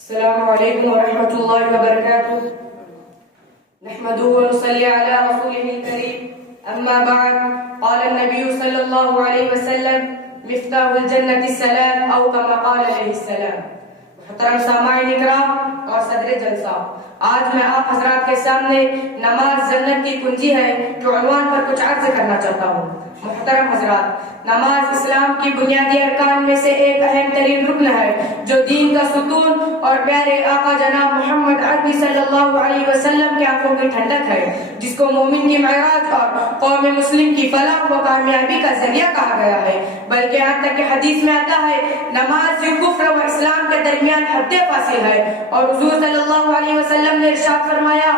السلام عليكم ورحمة الله وبركاته. نحمده ونصلي على رسوله الكريم. أما بعد، قال النبي صلى الله عليه وسلم: مفتاح الجنة السلام، أو كما قال عليه السلام. محترم سامعین اکرام اور صدر جلسہ، آج میں آپ حضرات کے سامنے نماز جنت کی کنجی ہے جو عنوان پر کچھ عرض کرنا چاہتا ہوں. محترم حضرات، نماز اسلام کی بنیادی ارکان میں سے ایک اہم ترین رکن ہے جو دین کا ستون اور پیارے آقا جناب محمد عربی صلی اللہ علیہ وسلم کی آنکھوں کی ٹھنڈک ہے، جس کو مومن کی معراج اور قوم مسلم کی فلاح و کامیابی کا ذریعہ کہا گیا ہے. بلکہ یہاں تک کہ حدیث میں آتا ہے نماز کفر و اسلام کے درمیان حد فاصل ہے، اور حضور صلی اللہ علیہ وسلم نے ارشاد فرمایا: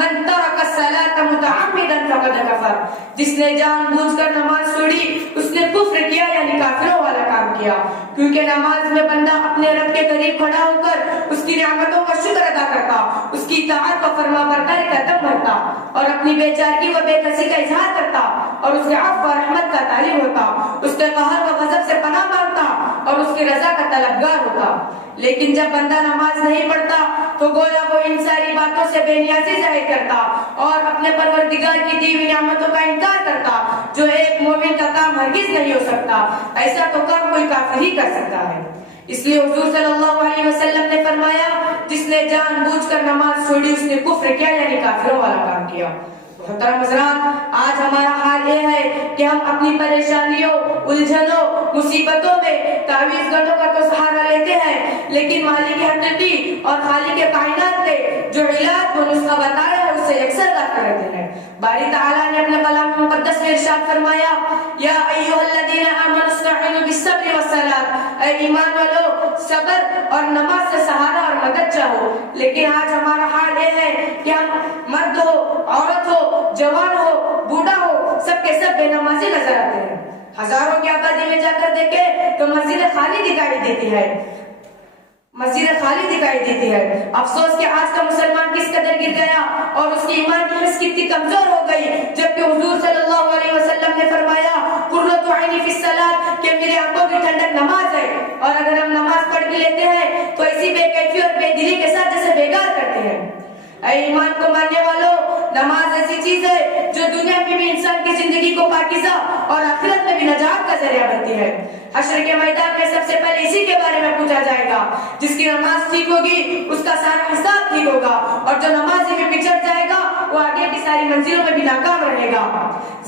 من ترک الصلاۃ متعمدا فقد کفر. جس نے جان بوجھ کر نماز چھوڑی اس نے کفر کیا، یعنی کافروں والا کام کیا. کیونکہ نماز میں بندہ اپنے رب کے قریب کھڑا ہو کر اس کی نعمتوں کا شکر ادا کرتا، اس کی اطاعت و فرما برداری کا دم بھرتا، اور اپنی بے چارگی و بے کسی کا اظہار کرتا، اور اس کے عفو و رحمت کا طالب ہوتا، اس کے قہر و غضب سے پناہ مانگتا اور اس کی رضا کا طلبگار ہوتا. لیکن جب بندہ نماز نہیں پڑھتا تو گویا وہ ان ساری باتوں سے بے نیازی ظاہر کرتا اور اپنے پروردگار کی دی ہوئی نعمتوں کا انکار کرتا، جو ایک مومن کا کام ہرگز نہیں ہو سکتا. ایسا تو کام کوئی کافر ہی کر سکتا ہے. اس لیے حضور صلی اللہ علیہ وسلم نے فرمایا: جس نے جان بوجھ کر نماز چھوڑی اس نے کفر کیا، یعنی کافروں والا کام کیا. محترم حضرات، آج ہمارا حال یہ ہے کہ ہم اپنی پریشانیوں، الجھنوں، مصیبتوں میں تعویذ گروں کا تو سہارا لیتے ہیں، لیکن مالک حقیقی اور خالق کائنات نے جو علاج و نسخہ بتایا ہے اسے اکثر غافل رہتے ہیں. باری تعالیٰ نے اپنے کلام مقدس میں ارشاد فرمایا: یا ایھا الذین آمنوا استعینوا بالصبر والصلاۃ. اے ایمان والو، صبر اور نماز سے سہارا اور مدد چاہو. لیکن آج ہمارا حال یہ ہے کہ ہم مرد ہو، عورت ہو، جوان ہو، بوڑھا ہو، سب کے سب بے نمازی نظر آتے ہیں. ہزاروں کی آبادی میں جا کر دیکھیں تو مسجد خالی دکھائی دیتی ہے، مسجد خالی دکھائی دیتی ہے. افسوس کہ آج کا مسلمان کس قدر گر گیا اور اس کی ایمان کی حس کتنی کمزور ہو گئی، جبکہ حضور صلی اللہ علیہ وسلم نے فرمایا: قرۃ عینی فی الصلاۃ، کہ میری آنکھوں کی ٹھنڈک نماز ہے. اور اگر ہم نماز پڑھ بھی لیتے ہیں تو ایسی بے کیفی اور بے دلی کے ساتھ جیسے بیگار کرتے ہیں. اے ایمان کو ماننے والوں، نماز ایسی چیز ہے جو دنیا میں بھی انسان کی زندگی کو پاکیزہ اور آخرت میں بھی نجات کا ذریعہ بنتی ہے. حشر کے میدان میں سب سے پہلے اسی کے بارے میں پوچھا جائے گا. جس کی نماز ٹھیک ہوگی اس کا سارا حساب ٹھیک ہوگا، اور جو نمازی میں بچڑ جائے گا وہ آگے کی ساری منزلوں میں بھی ناکام رہے گا.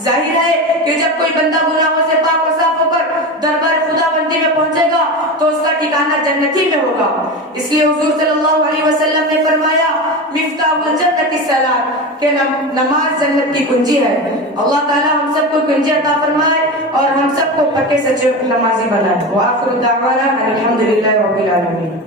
ظاہر ہے کہ جب کوئی بندہ گناہوں سے پاک و صاف ہو کر دربار خدا بندی میں پہنچے گا تو اس کا ٹھکانہ جنتی میں ہوگا. اس لیے حضور صلی اللہ علیہ وسلم نے فرمایا: مفتاح الجنت الصلاۃ، کہ نماز جنت کی کنجی ہے. اللہ تعالی ہم سب کو کنجی عطا فرمائے اور ہم سب کو پکے سچے نمازی بنائے. وآخر دعوانا الحمدللہ رب العالمین.